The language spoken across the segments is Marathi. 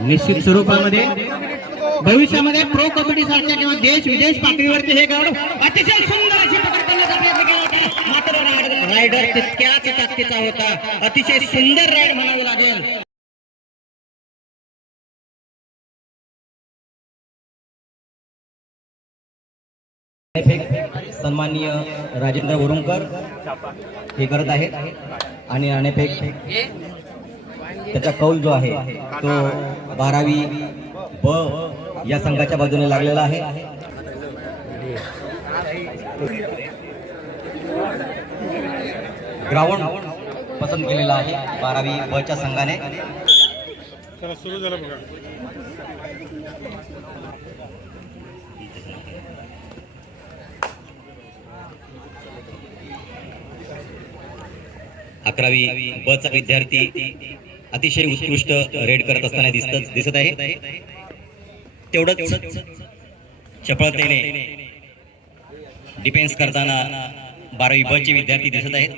निश्चित स्वरूपामध्ये भविष्यामध्ये प्रो कबड्डी सारख्या किंवा देश विदेश पातळीवरती हे गड अतिशय सुंदर अशी पकड करण्याचा प्रयत्न केला होता. मात्र रायडर- तितक्याच ताकदीचा होता. अतिशय सुंदर राईड म्हणावं लागेल. सन्माननीय राजेंद्र वरुणकर हे करत आहेत. आणि नाणेफेक त्याचा कौल जो आहे तो बारावी ब या संघाच्या बाजूने लागलेला आहे. ग्राउंड पसंत केलेला आहे बारावी ब च्या संघाने. सुरू झालं बघा. अकरावी ब चा विद्यार्थी अतिशय उत्कृष्ट रेड करत असताना दिसत दिसत आहे. तेवढंच चपळतेने डिफेन्स करताना बारावी ब चे विद्यार्थी दिसत आहेत.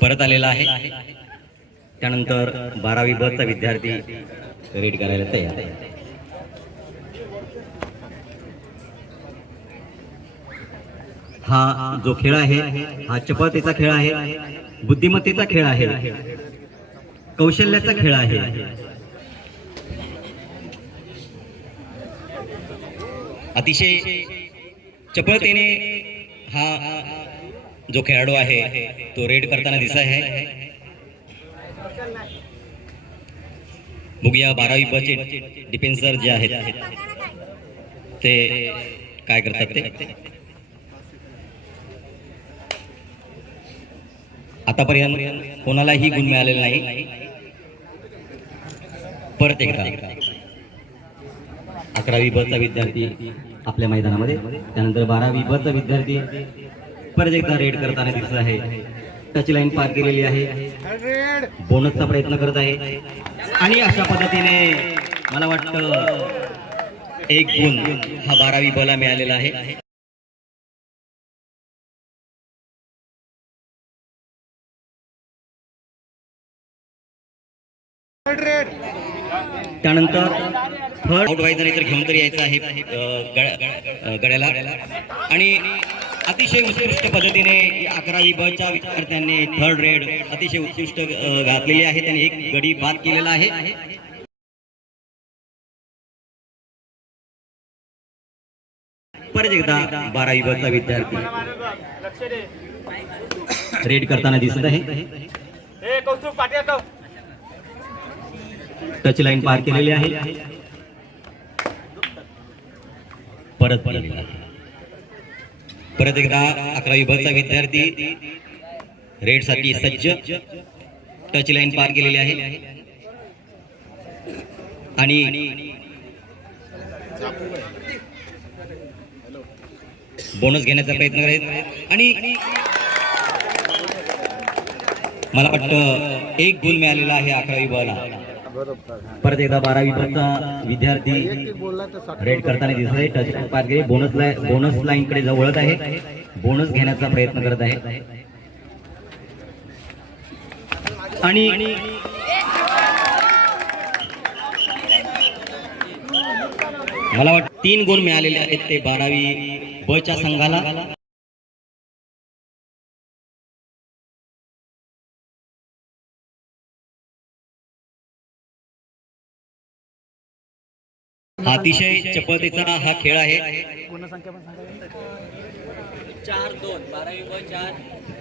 परत आलेला आहे. त्यानंतर बारावी ब चा विद्यार्थी रेड करायला तयार आहे. हा जो खेळ आहे हा चपळतेचा खेळ आहे बुद्धिमत्तेचा खेळ आहे. कौशल्याचा खेळ आहे. अतिशय चपळतेने हा जो खेळाडू आहे तो रेड करताना दिसत आहे. बघूया बारावी ब डिफेन्सर जे आहेत ते काय करतात ते? आतापर्यंत कोणालाही गुण मिळालेला नाही. परत एकदा. अकरावी बचा चा विद्यार्थी आपल्या मैदानामध्ये. त्यानंतर बारावी बचा चा विद्यार्थी परत एकदा रेड करताना दिसत आहे. टच लाईन पार केलेली आहे. बोनसचा प्रयत्न करत आहे. आणि अशा पद्धतीने मला वाटतं एक गुण हा बारावी बला मिळालेला आहे. त्यानंतर थर्ड आउट व्हायचं नाही तर घेऊन तरी यायचं आहे गड्याला. आणि अतिशय उत्कृष्ट पद्धतीने अकरावी बच्या विद्यार्थ्यांनी थर्ड रेड अतिशय उत्कृष्ट घातलेली आहे. त्यांनी एक गडी बाद केलेला आहे. परत एकदा बारावी बचा चा विद्यार्थी रेड करताना दिसत आहे. टच लाईन पार केलेली आहे. परत परत परत एकदा अकरावी ब चा विद्यार्थी रेडसाठी सज्ज टच लाईन पार केलेली आहे. आणि बोनस घेण्याचा प्रयत्न करेल. आणि मला वाटतं एक गुण मिळालेला आहे अकरावी बला परत एकदा बारावी विद्यार्थी रेड करताना दिसत आहे. टच पार गेले. बोनस लाईन बोनस लाईन कडे जवळत आहे. बोनस घेण्याचा प्रयत्न करत आहे. आणि मला वाटतं तीन गुण मिळालेले आहेत ते बारावी बच्या संघाला. अतिशय चपळतेचा हा खेळ आहे.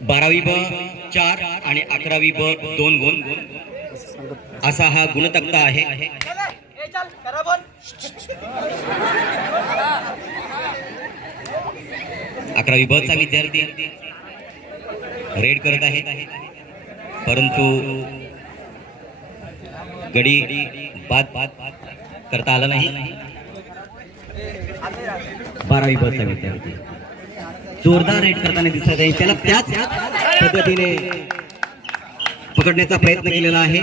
बारावी ब चार. आणि अकरावी ब दोन गुण. असा हा गुणतक्ता आहे. अकरावी ब चा विद्यार्थी रेड करत आहे. परंतु गडी बाद बाद. करता आला नाही. बारावी बसचा विद्यार्थी जोरदार रेट करताना दिसत आहे. त्याला त्याच पद्धतीने पकडण्याचा प्रयत्न केलेला आहे.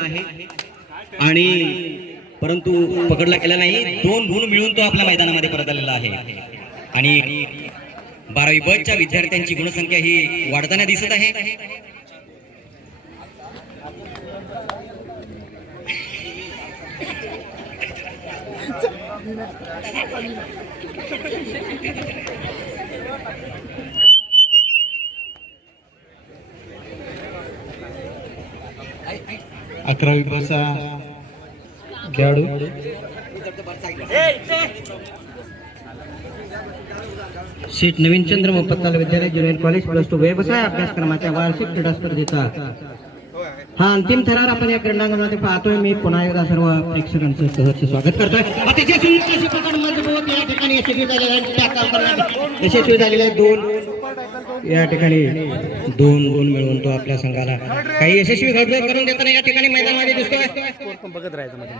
आणि परंतु पकडला गेला नाही. दोन गुण मिळून तो आपल्या मैदानामध्ये परत आलेला आहे. आणि बारावी बसच्या विद्यार्थ्यांची गुणसंख्या ही वाढताना दिसत आहे. अकरावी बसा खेळाडू. सीट नवीनचंद्र मोपतलाल विद्यालय ज्युनियर कॉलेज प्लस टू व्यवसाय अभ्यासक्रमाच्या वार्षिक क्रीडा स्पर्धेचा हा अंतिम थरार आपण या क्रीडांगणामध्ये पाहतोय. मी पुन्हा एकदा सर्व प्रेक्षकांचं सहर्ष स्वागत करतोय. अतिशय या ठिकाणी यशस्वी आहे यशस्वी झालेले आहे दोन या ठिकाणी दोन गुण मिळवून तो आपल्या संघाला काही यशस्वी घडवड करून देताना या ठिकाणी मैदानामध्ये दिसतोय. बघत राहायचं मध्ये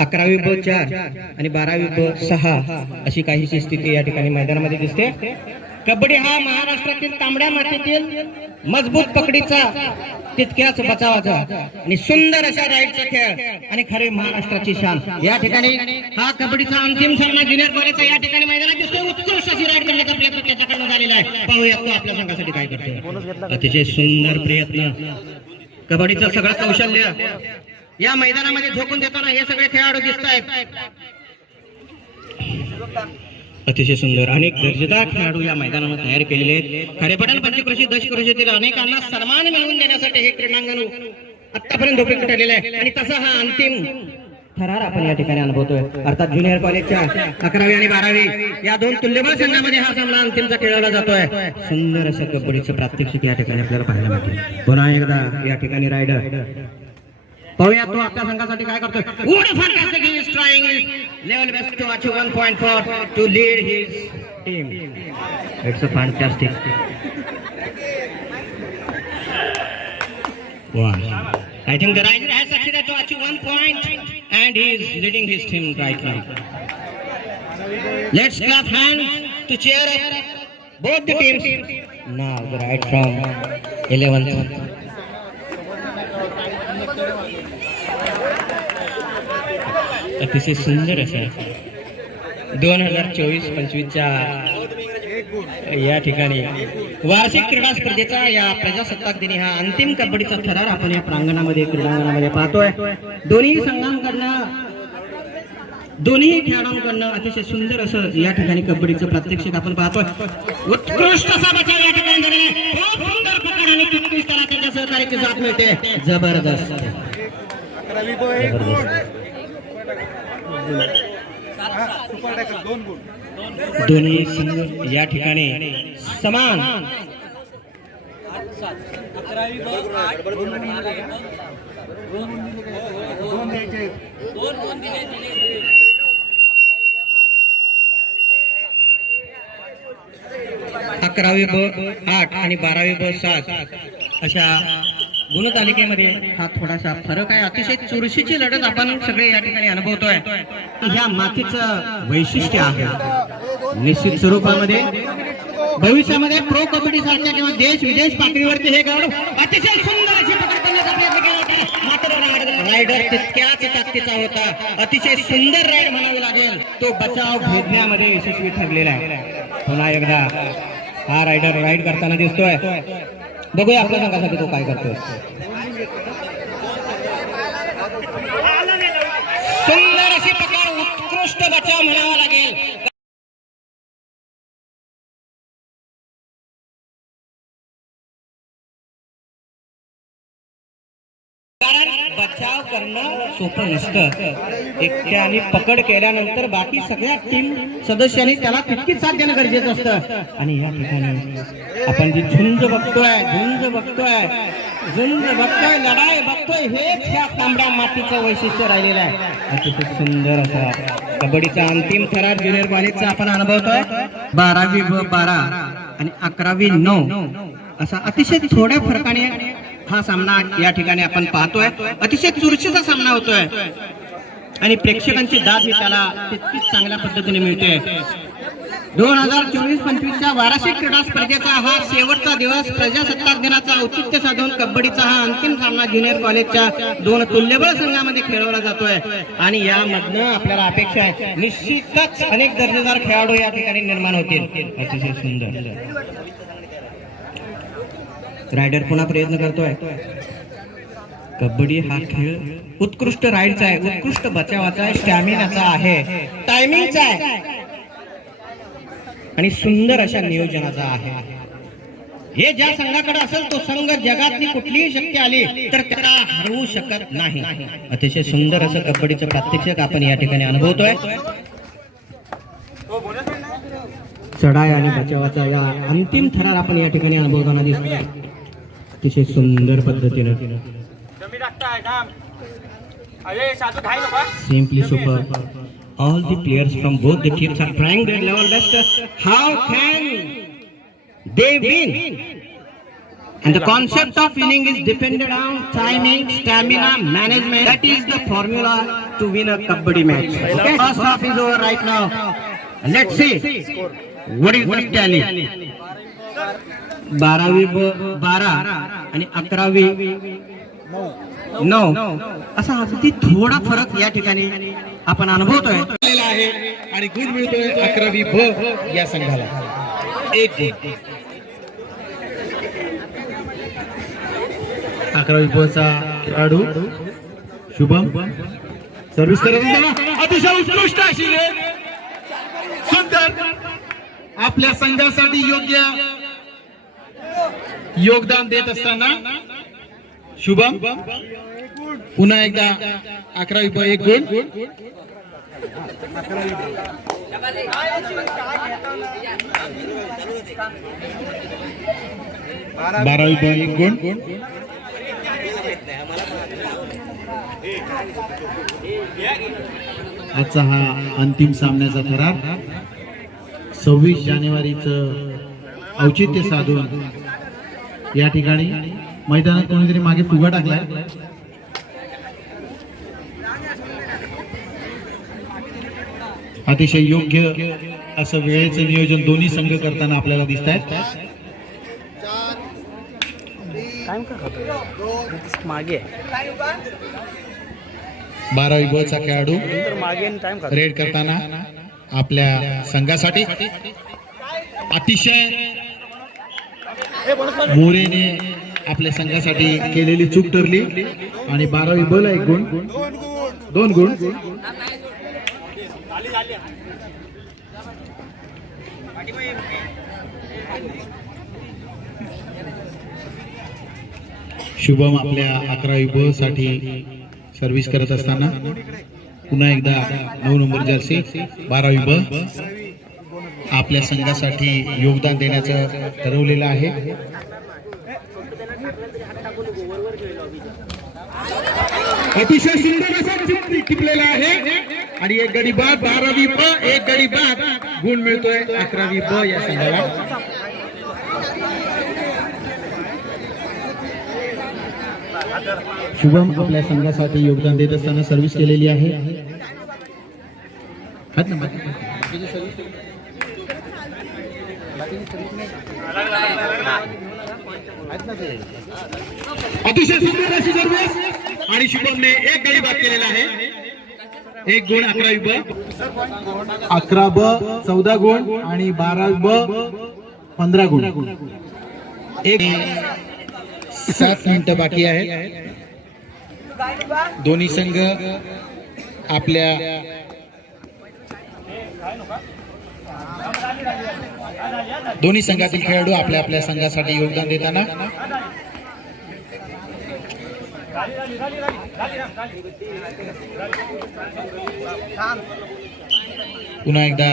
अकरावी ब चार आणि बारावी ब सहा अशी काहीशी स्थिती या ठिकाणी मैदानामध्ये दिसते. कबड्डी हा महाराष्ट्रातील तांबड्या मातीतील मजबूत पकडीचा तितक्याच बचावाचा आणि सुंदर अशा राईडचा खेळ आणि खरे महाराष्ट्राची शान. या ठिकाणी हा कबड्डीचा अंतिम सामना ज्युनियर कॉलेजचा या ठिकाणी मैदानात दिसतोय. उत्कृष्ट अशी राईड करण्याचा प्रयत्न त्याच्याकडनं झालेला आहे. पाहूया तो आपल्या संघासाठी काय करतो अतिशय सुंदर प्रयत्न. कबड्डीचं सगळं कौशल्य या मैदानामध्ये झोकून देताना हे सगळे खेळाडू दिसत आहेत अतिशय सुंदर अनेक दर्जेदार खेळाडू या मैदानामध्ये तयार केलेले आहेत. खरेपटन पंचकृषी दशकृषीतील अनेकांना सन्मान मिळवून देण्यासाठी हे क्रीडांगण आतापर्यंत उपयुक्त ठरलेलं आहे? आणि तसा हा अंतिम ठरार आपण या ठिकाणी अनुभवतोय. अर्थात ज्युनियर कॉलेजच्या अकरावी आणि बारावी या दोन तुल्यबळ संघामध्ये हा सामना अंतिमचा खेळला जातोय. सुंदर असं कबड्डीचं प्रात्यक्षिक या ठिकाणी आपल्याला पाहायला मिळते पुन्हा एकदा या ठिकाणी रायडर पाहूया तो आपल्या संघासाठी काय करतोय What a fantastic he is trying his level best to achieve 1.4 to lead his team. It's a fantastic. Wow. I think the rider has succeeded to achieve one point and he is leading his team right now. Let's clap hands to cheer up both the teams. Now the right from 11th. अतिशय सुंदर असं दोन हजार चोवीस पंचवीसच्या या ठिकाणी. वार्षिक क्रीडा स्पर्धेचा या प्रजासत्ताक दिनी हा अंतिम कबड्डीचा थरार आपण या प्रांगणामध्ये क्रीडांगणामध्ये पाहतोय. दोन्ही संघांकडनं दोन्ही खेळाडूंकडनं अतिशय सुंदर असं या ठिकाणी कबड्डीचं प्रात्यक्षिक आपण पाहतोय. उत्कृष्ट असा बचाव या ठिकाणी झालेला आहे खूप सुंदर पकड आणि तितकीच त्याला त्याच्या सहकार्याची साथ मिळते जबरदस्त. दोन्ही संघ या ठिकाणी समान. अकरावी ब आठ आणि बारावी ब सात अशा गुणतालिकेमध्ये हा थोडासा फरक आहे. अतिशय चुरशीची लढत आपण सगळे या ठिकाणी अनुभवतोय. ह्या मातीचं वैशिष्ट्य आहे. निश्चित स्वरूपामध्ये भविष्यामध्ये प्रो कबड्डी सारख्या किंवा देश विदेश पातळीवरती हे गाव अतिशय सुंदर अशी पकड प्रयत्न केला होता. मात्र रायडर तितक्याच ताकदीचा होता. अतिशय सुंदर राईड म्हणावं लागेल. तो बचाव भेदण्यामध्ये यशस्वी ठरलेला आहे. पुन्हा एकदा हा रायडर राईड करताना दिसतोय. बघूया आपल्या संघासाठी तो काय करतोय. सुंदर अशी पकड उत्कृष्ट बचाव म्हणावा लागेल. कारण बचाव करणं सोपं नसतं. एकट्याने पकड केल्यानंतर बाकी सगळ्या टीम सदस्यांनी त्याला तितकीच साथ देणं गरजेचं असतं. आणि या ठिकाणी आपण जी झुंज बघतोय झुंज बघतोय झुंज बघतोय लढाई बघतोय हेच ह्या तांबड्या मातीचं वैशिष्ट्य राहिलेलं आहे. अतिशय सुंदर असा कबड्डीचा अंतिम थरार ज्युनियर कॉलेजचा आपण अनुभवतोय. बारावी व बारा आणि अकरावी नऊ असा अतिशय थोड्या फरकाने हा सामना या ठिकाणी आपण पाहतोय. अतिशय चुरशीचा सामना होतोय. आणि प्रेक्षकांची दाद ही त्याला तितकीच चांगल्या पद्धतीने मिळते. दोन हजार चोवीस पंचवीसच्या वार्षिक क्रीडा स्पर्धेचा हा शेवटचा दिवस प्रजासत्ताक दिनाचा औचित्य साधून कबड्डीचा हा अंतिम सामना ज्युनियर कॉलेजच्या दोन तुल्यबळ संघामध्ये खेळवला जातोय. आणि यामधनं आपल्याला अपेक्षा आहे निश्चितच अनेक दर्जेदार खेळाडू या ठिकाणी निर्माण होतील. अतिशय सुंदर. रायडर पुन्हा प्रयत्न करतोय. कबड्डी हा खेळ उत्कृष्ट राईडचा आहे उत्कृष्ट बचावाचा आहे स्टॅमिनाचा आहे टायमिंगचा आहे. आणि सुंदर अशा नियोजनाचा आहे. हे ज्या संघाकडे असेल तो संघ जगातली कुठलीही शक्ती आली तर त्याला हरवू शकत नाही. अतिशय सुंदर असं कबड्डीचं प्रात्यक्षिक आपण या ठिकाणी अनुभवतोय. चढाई आणि बचावाचा या अंतिम थरार आपण या ठिकाणी अनुभवताना दिसतोय. अतिशय सुंदर पद्धतीनं कमी लागताय थांब अरे साधू धाय नका simply super. All the players from both the teams are trying their level best. How can they win? And the concept of winning is dependent on timing, stamina, management. That is the formula to win a kabaddi match. Okay? First half is over right now. Let's see what is the tally. बारावी ब- बारा आणि अकरावी नऊ. असा अगदी थोडा फरक या ठिकाणी आपण अनुभवतोय. आलेला आहे आणि गुण मिळतोय अकरावी भ या संघाला. एक गुण. अकरावी बचा खेळाडू शुभम सर्व्हिस करत अतिशय उत्कृष्ट अशी रेड. सुंदर. आपल्या संघासाठी योग्य योगदान देत असताना शुभम पुन्हा एकदा अकरावी ब एक गुण. बारावी ब एक गुण. आजचा हा अंतिम सामन्याचा थरार सव्वीस जानेवारीच औचित्य साधून या ठिकाणी मैदानात कोणीतरी मागे फुगा टाकलाय. अतिशय योग्य असं वेळेचं नियोजन दोन्ही संघ करताना आपल्याला दिसत आहेत मागे. बारावी ब चा खेळाडू रेड करताना आपल्या संघासाठी. अतिशय मोरेने आपल्या संघासाठी केलेली चूक ठरली आणि बारावी बल एक गुण. दोन गुण. शुभम आपल्या अकरावी ब साठी सर्व्हिस करत असताना पुन्हा एकदा नऊ नंबर जर्सी बारावी ब आपल्या संघासाठी योगदान देण्याचं ठरवलेलं आहे. अतिशय सुंदर असा टिपलेला आहे. आणि एक गडी बाद बारावी ब एक गडी बाद. गुण मिळतोय अकरावी ब या संघाला. शुभम आपल्या संघासाठी योगदान देत असताना सर्व्हिस केलेली आहे हात नंबर. अतिशय सुंदर अशी सर्विस आणि शुभमने एक गडी बाद केलेला आहे. एक गुण अकरावी ब अकरा ब चौदा गुण आणि बारा ब पंधरा गुण. एक सात मिनिटं बाकी आहेत. दोन्ही संघ आपल्या दोन्ही संघातील खेळाडू आपल्या आपल्या संघासाठी योगदान देताना. पुन्हा एकदा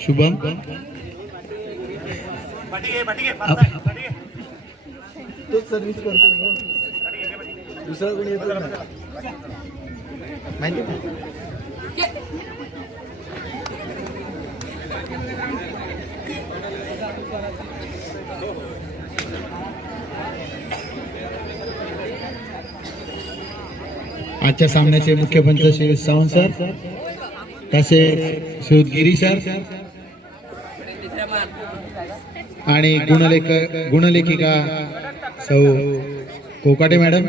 शुभम. आजच्या सामन्याचे मुख्य पंच श्री सावंत सर तसे गिरी सर आणि गुणलेख गुणलेखिका सौ कोकाटे मॅडम.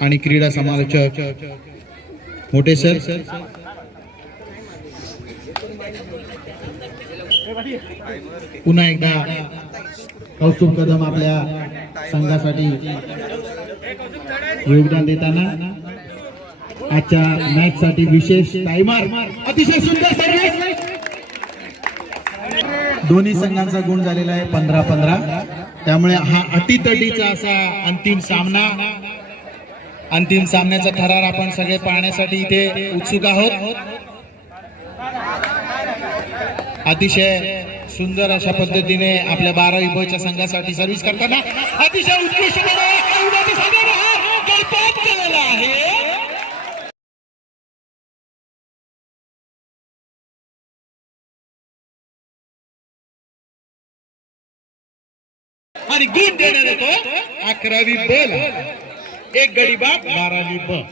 आणि क्रीडा समालोचक मोठे सर. पुन्हा एकदा कौस्तुभ कदम आपल्या संघासाठी योगदान देताना आजच्या मॅच साठी विशेष टायमर अतिशय सुंदर सर्व्हिस दोन्ही संघांचा गुण झालेला आहे पंधरा पंधरा. त्यामुळे हा अटीतटीचा असा अंतिम सामना अंतिम सामन्याचा थरार आपण सगळे पाहण्यासाठी इथे उत्सुक आहोत. अतिशय सुंदर अशा पद्धतीने आपल्या बारावी ब संघासाठी सर्व्हिस करताना अतिशय उत्कृष्ट केलेला आहे. आणि गुण देण्यात येतो अकरावी ब एक गडी बाद बारावी ब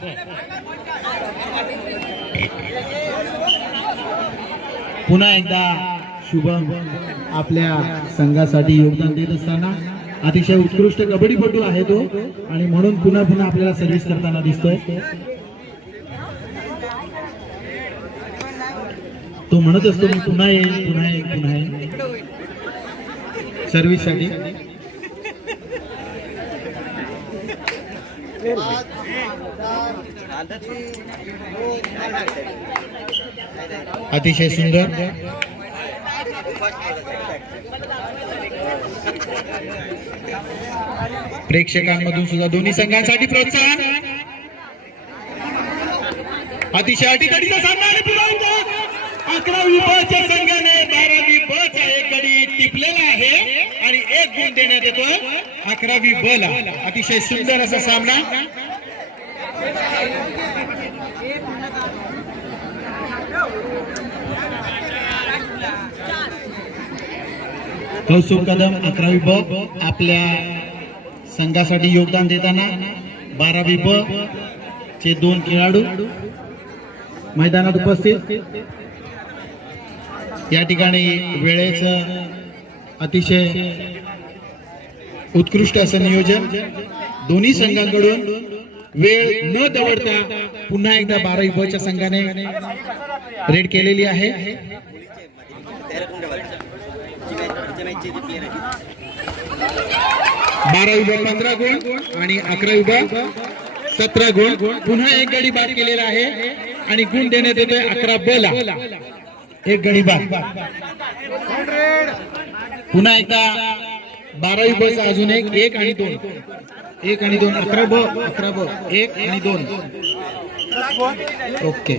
पुन्हा एकदा शुभम आपल्या संघासाठी योगदान देत असताना अतिशय उत्कृष्ट कबड्डीपटू आहे तो आणि म्हणून पुन्हा पुन्हा आपल्याला सर्व्हिस करताना दिसतोय. तो म्हणत असतो मी पुन्हा येईल पुन्हा येईल पुन्हा येईल सर्व्हिस अतिशय सुंदर। प्रेक्षकांमधून सुद्धा दोन्ही संघांसाठी प्रोत्साहन। अतिशय अटीतटीचा सामना आणि पुन्हा एकदा अकरावी ब च्या संघाने बारावी ब चा एक गडी टिपलेला आहे। आणि एक गुण देण्यात येतो अकरावी बला अतिशय सुंदर असा सामना. कौसुम कदम अकरावी ब आपल्या संघासाठी योगदान देताना बारावी ब चे दोन खेळाडू मैदानात उपस्थित. या ठिकाणी वेळेचं अतिशय उत्कृष्ट असं नियोजन. दोन्ही संघांकडून वेळ न दवडता पुन्हा एकदा बारावी ब च्या संघाने रेड केलेली आहे. बारावी ब पंधरा गुण आणि अकरा ब सतरा गुण. पुन्हा एक गडी बाद केलेला आहे आणि गुण देण्यात येतोय अकरा ब ला एक गडी बाद. पुन्हा एकदा बारावी बस अजून एक एक आणि दोन. एक आणि दोन अकरा ब अकरा ब एक आणि दोन. ओके.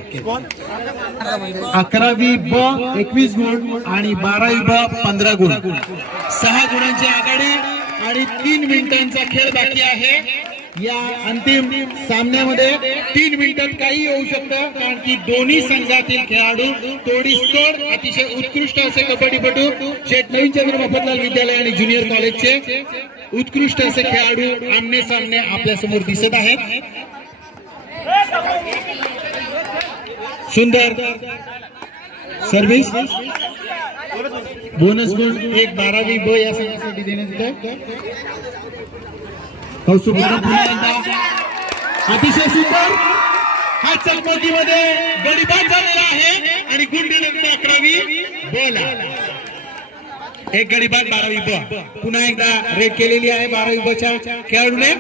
अकरावी ब एकवीस गुण आणि बारावी ब पंधरा गुण. सहा गुणांची आघाडी आणि तीन मिनिटांचा खेळ बाकी आहे. या अंतिम सामन्यामध्ये तीन मिनिटात काही होऊ शकतं कारण की दोन्ही संघातील खेळाडू तोडीस तोड अतिशय उत्कृष्ट असे कबड्डीपटू शेठ नवीन चंद्र मफतलाल विद्यालय आणि ज्युनियर कॉलेजचे उत्कृष्ट असे खेळाडू आमने सामने आपल्यासमोर दिसत आहेत. सुंदर सर्व्हिस बोनस गुण एक बारावी ब या संघासाठी देण्यात येतं. एकदा अतिशय सुंदर. हा चकमकीमध्ये गडीबाद झालेला आहे आणि देण्यात येतो अकरावी. ब ला एक गडीबाद बारावी ब पुन्हा एकदा रेड केलेली आहे बारावी ब च्या खेळाडूने.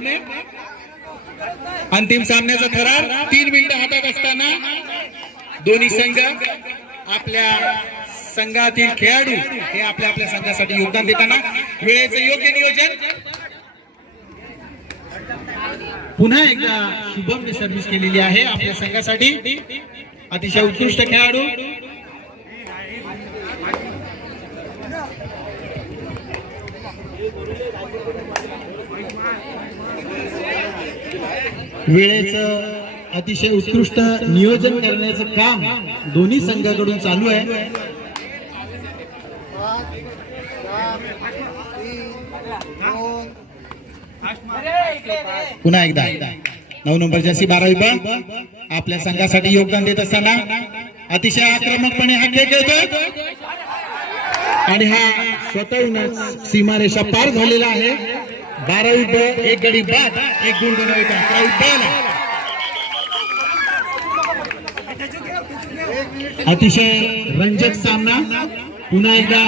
अंतिम सामन्याचा थरार. तीन मिनिटं हातात असताना दोन्ही संघ आपल्या संघातील खेळाडू हे आपल्या आपल्या संघासाठी योगदान देताना वेळेचं योग्य नियोजन. पुन्हा एकदा शुभमने सर्व्हिस केलेली आहे आपल्या संघासाठी. अतिशय उत्कृष्ट खेळाडू. वेळेचं अतिशय उत्कृष्ट नियोजन करण्याचं काम दोन्ही संघाकडून चालू आहे. पुन्हा एकदा. नऊ नंबर जर्सी बारावी पण आपल्या संघासाठी योगदान देत असताना अतिशय आक्रमकपणे हा खेळ खेळतो आणि हा स्वतःहूनच सीमारेषा पार झालेला आहे. बारावी ब एक गडी बाद एक गुण देण्यात अकरावी अतिशय रंजक सामना. पुन्हा एकदा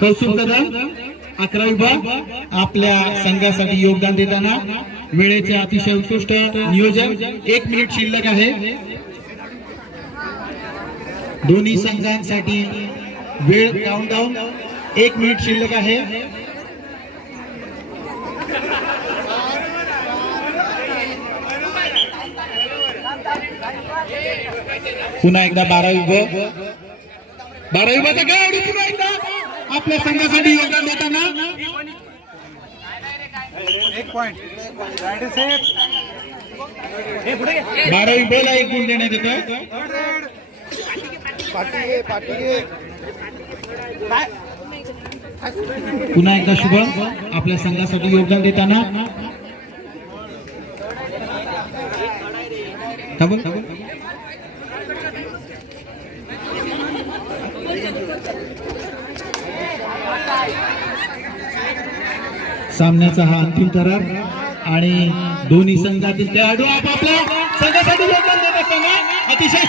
कौस्तुभ कदम अकरावी बा आपल्या संघासाठी योगदान देताना वेळेचे अतिशय उत्कृष्ट नियोजन. एक मिनिट शिल्लक आहे. दोन्ही संघांसाठी वेळ काउंटडाऊन एक मिनिट शिल्लक आहे. पुन्हा एकदा बारावी विभाग. बारावी विभागाचा गाडी पुन्हा एकदा. आपल्या संघासाठी योगदान देताना? बारा विभागाला एक गुण देण्यात येतो पुन्हा एकदा शुभम आपल्या संघासाठी योगदान देताना. थांबून थांबून सामन्याचा हा अंतिम ठराव आणि दोन्ही संघातील खेळाडू आपापल्या संघासाठी योगदान देत असताना अतिशय